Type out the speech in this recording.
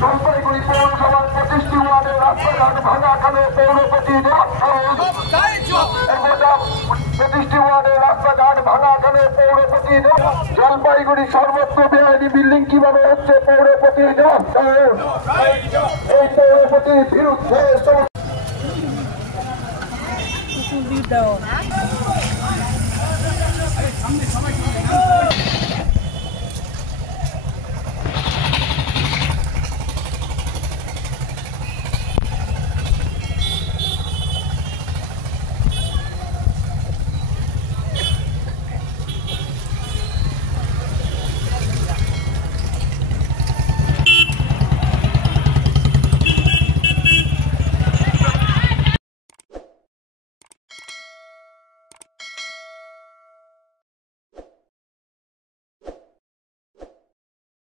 জলপাইগুড়ি পৌরসভার 25টি ওয়ার্ডের রাস্তাঘাট ভাঙাখানে পৌরপতি 25টি ওয়ার্ডের রাস্তাঘাট ভাঙাখানে পৌরপতি জলপাইগুড়ি সর্বত্র বেআইনি বিল্ডিং কিভাবে হচ্ছে পৌরপতি এই পৌরপতির বিরুদ্ধে দাও